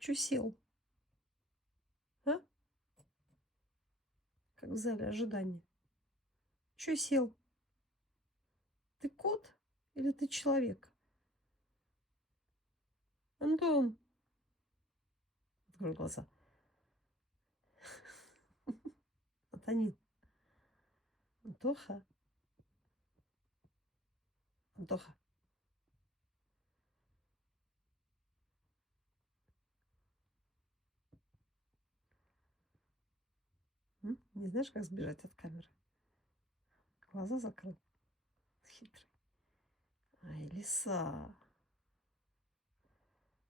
чё сел? А? Как в зале ожидания. Чё сел? Ты кот или ты человек? Антон! Открой глаза. Антонин. Антоха. Антоха. Не знаешь, как сбежать от камеры? Глаза закрыл. Хитрый. Ай, лиса.